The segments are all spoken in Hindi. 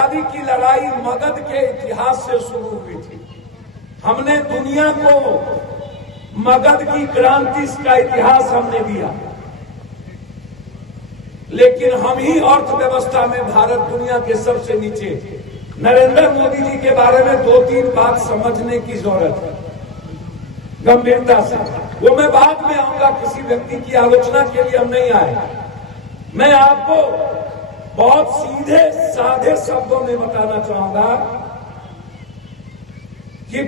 आजादी की लड़ाई मगध के इतिहास से शुरू हुई थी। हमने दुनिया को मगध की क्रांति का इतिहास हमने दिया, लेकिन हम ही अर्थव्यवस्था में भारत दुनिया के सबसे नीचे। नरेंद्र मोदी जी के बारे में 2-3 बात समझने की जरूरत है गंभीरता से। वो मैं बाद में आऊंगा, किसी व्यक्ति की आलोचना के लिए हम नहीं आए। मैं आपको बहुत सीधे साधे शब्दों में बताना चाहूंगा कि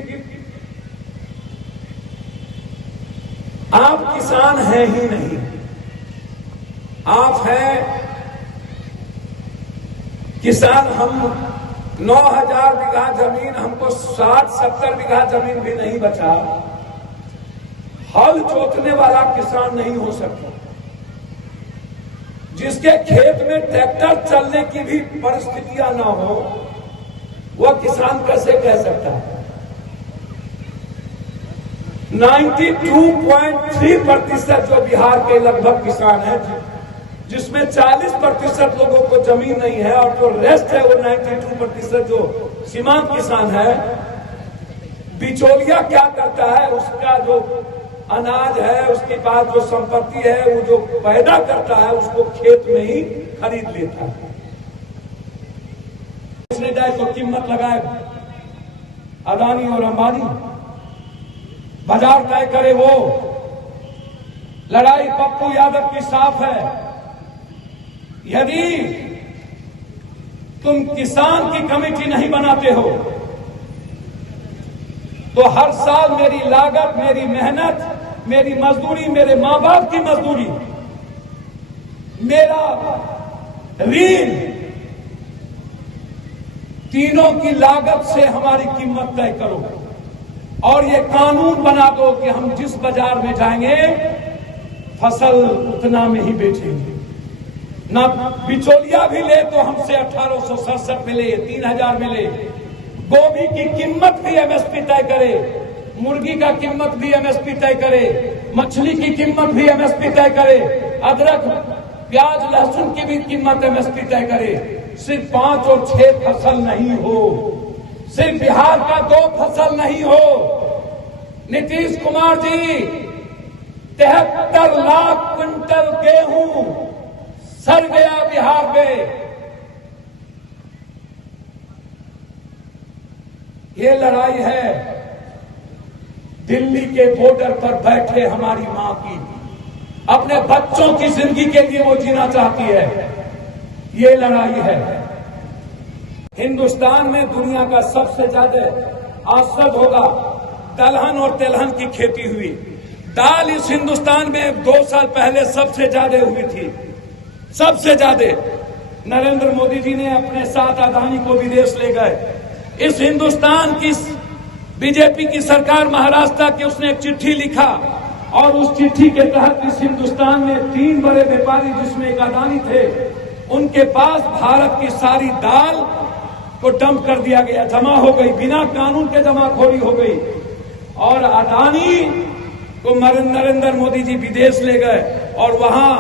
आप किसान हैं ही नहीं, आप हैं किसान। हम 9,000 बीघा जमीन, हमको 60-70 बीघा जमीन भी नहीं बचा। हल जोतने वाला किसान नहीं हो सकता। जिसके खेत में ट्रैक्टर चलने की भी परिस्थितियां ना हो, वह किसान कैसे कह सकता है? 92.3% जो बिहार के लगभग किसान हैं, जिसमें 40% लोगों को जमीन नहीं है, और जो रेस्ट है वो 92% जो सीमांत किसान है। बिचौलिया क्या करता है? उसका जो अनाज है, उसके पास जो संपत्ति है, वो जो पैदा करता है उसको खेत में ही खरीद लेता है। इसने जाए तो कीमत लगाए अदानी और अंबानी, बाजार तय करे वो। लड़ाई पप्पू यादव की साफ है। यदि तुम किसान की कमेटी नहीं बनाते हो तो हर साल मेरी लागत, मेरी मेहनत, मेरी मजदूरी, मेरे मां बाप की मजदूरी, मेरा ऋण, तीनों की लागत से हमारी कीमत तय करो। और ये कानून बना दो कि हम जिस बाजार में जाएंगे फसल उतना में ही बेचेंगे। ना बिचौलिया भी ले तो हमसे 1867 मिले, 3000 मिले। गोभी की कीमत भी एमएसपी तय करे, मुर्गी का कीमत भी एमएसपी तय करे, मछली की कीमत भी एमएसपी तय करे, अदरक, प्याज, लहसुन की भी कीमत एमएसपी तय करे। सिर्फ 5 और 6 फसल नहीं हो, सिर्फ बिहार का 2 फसल नहीं हो। नीतीश कुमार जी 73 लाख क्विंटल गेहूं सड़ गया बिहार में। ये लड़ाई है दिल्ली के बॉर्डर पर बैठे हमारी मां की। अपने बच्चों की जिंदगी के लिए वो जीना चाहती है। ये लड़ाई है। हिंदुस्तान में दुनिया का सबसे ज्यादा औसत होगा दलहन और तेलहन की खेती हुई। दाल इस हिंदुस्तान में 2 साल पहले सबसे ज्यादा हुई थी, सबसे ज्यादा। नरेंद्र मोदी जी ने अपने साथ अदानी को विदेश ले गए। इस हिंदुस्तान की बीजेपी की सरकार महाराष्ट्र की, उसने एक चिट्ठी लिखा और उस चिट्ठी के तहत इस हिंदुस्तान में 3 बड़े व्यापारी, जिसमें एक अदानी थे, उनके पास भारत की सारी दाल को डंप कर दिया गया, जमा हो गई, बिना कानून के जमाखोरी हो गई। और अदानी को नरेंद्र मोदी जी विदेश ले गए और वहां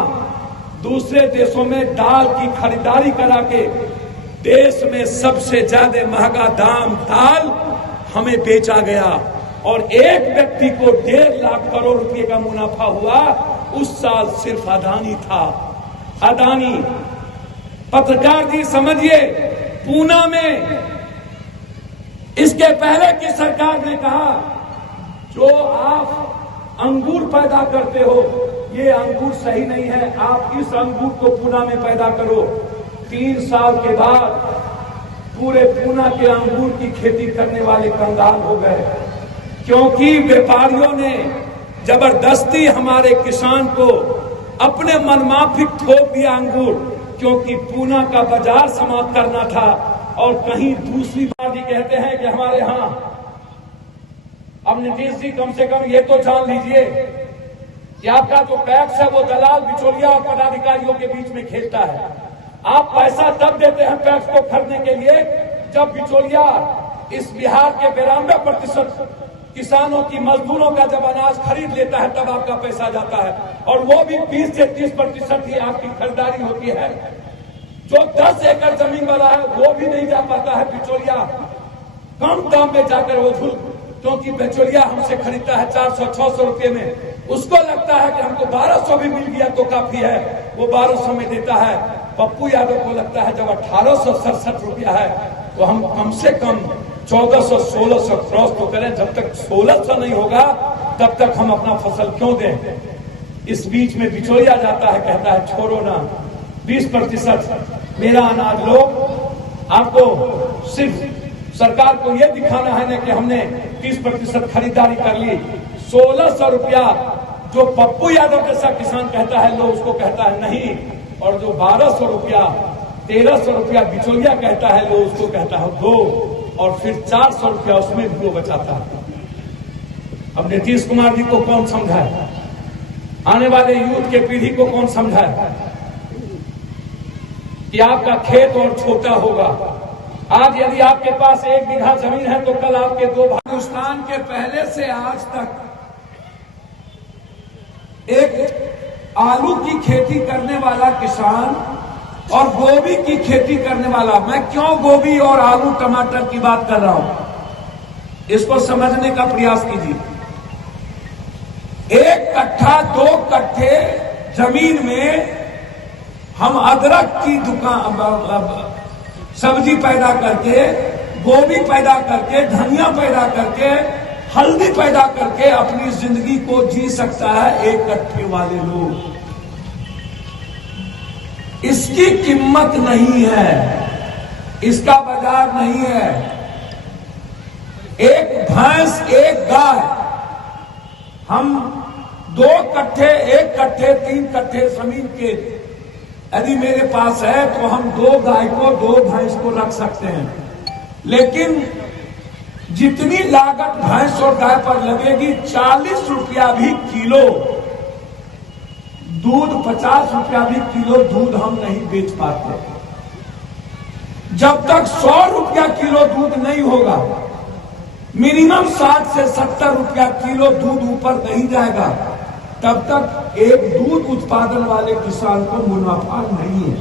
दूसरे देशों में दाल की खरीदारी करा के देश में सबसे ज्यादा महंगा दाम दाल हमें बेचा गया। और एक व्यक्ति को 1.5 लाख करोड़ रुपए का मुनाफा हुआ। उस साल सिर्फ अदानी था। अदानी, पत्रकार जी समझिए, पूना में इसके पहले की सरकार ने कहा, जो आप अंगूर पैदा करते हो ये अंगूर सही नहीं है, आप इस अंगूर को पूना में पैदा करो। 3 साल के बाद पूरे पूना के अंगूर की खेती करने वाले कंगाल हो गए, क्योंकि व्यापारियों ने जबरदस्ती हमारे किसान को अपने मनमाफिक थोप दिया अंगूर, क्योंकि पूना का बाजार समाप्त करना था। और कहीं दूसरी बात ही कहते हैं कि हमारे यहां, अब नीतीश जी कम से कम ये तो जान लीजिए कि आपका जो टैक्स है वो दलाल, बिचौलिया और पदाधिकारियों के बीच में खेलता है। आप पैसा तब देते हैं टैक्स को भरने के लिए जब बिचौलिया इस बिहार के 92% किसानों की, मजदूरों का जब अनाज खरीद लेता है तब आपका पैसा जाता है, और वो भी 20 से 30% ही आपकी खरीदारी होती है। जो 10 एकड़ जमीन वाला है वो भी नहीं जा पाता है बिचौलिया कम दाम में जाकर वो झूल, क्योंकि बिचौलिया हमसे खरीदता है 400-600 रुपये में, उसको लगता है कि हमको 1200 भी मिल गया तो काफी है, वो 1200 में देता है। पप्पू यादव को लगता है जब 1867 रुपया है तो हम कम से कम 1400-1600 क्रॉस तो करें, जब तक 1600 नहीं होगा तब तक हम अपना फसल क्यों दें। इस बीच में बिचौलिया जाता है, कहता है छोड़ो ना, 20% मेरा अनाज लो, आपको सिर्फ सरकार को यह दिखाना है ना कि हमने 30% खरीदारी कर ली। 1600 रुपया जो पप्पू यादव जैसा किसान कहता है लो, उसको कहता है नहीं, और जो 1200 रुपया 1300 रुपया बिचौलिया कहता है लो, उसको कहता है दो, और फिर 400 रुपया उसमें भी वो बचाता है। अब नीतीश कुमार जी को कौन समझाए, आने वाले यूथ के पीढ़ी को कौन समझाए कि आपका खेत और छोटा होगा। आज यदि आपके पास 1 बीघा जमीन है तो कल आपके 2 भाई। हिंदुस्तान के पहले से आज तक एक आलू की खेती करने वाला किसान और गोभी की खेती करने वाला, मैं क्यों गोभी और आलू टमाटर की बात कर रहा हूं, इसको समझने का प्रयास कीजिए। 1 कट्ठा 2 कट्ठे जमीन में हम अदरक की दुकान, सब्जी पैदा करके, गोभी पैदा करके, धनिया पैदा करके, हल्दी पैदा करके अपनी जिंदगी को जी सकता है 1 कट्ठे वाले लोग। इसकी कीमत नहीं है, इसका बाजार नहीं है। एक भैंस, एक गाय, हम 2 कट्ठे, 1 कट्ठे, 3 कट्ठे जमीन के यदि मेरे पास है तो हम 2 गाय को, 2 भैंस को रख सकते हैं। लेकिन जितनी लागत भैंस और गाय पर लगेगी, 40 रुपया भी किलो दूध, 50 रुपया भी किलो दूध हम नहीं बेच पाते। जब तक 100 रुपया किलो दूध नहीं होगा, मिनिमम 60 से 70 रुपया किलो दूध ऊपर नहीं जाएगा, तब तक एक दूध उत्पादन वाले किसान को मुनाफा नहीं है।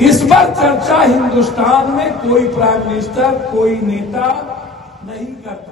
इस पर चर्चा हिंदुस्तान में कोई प्राइम मिनिस्टर, कोई नेता नहीं करता।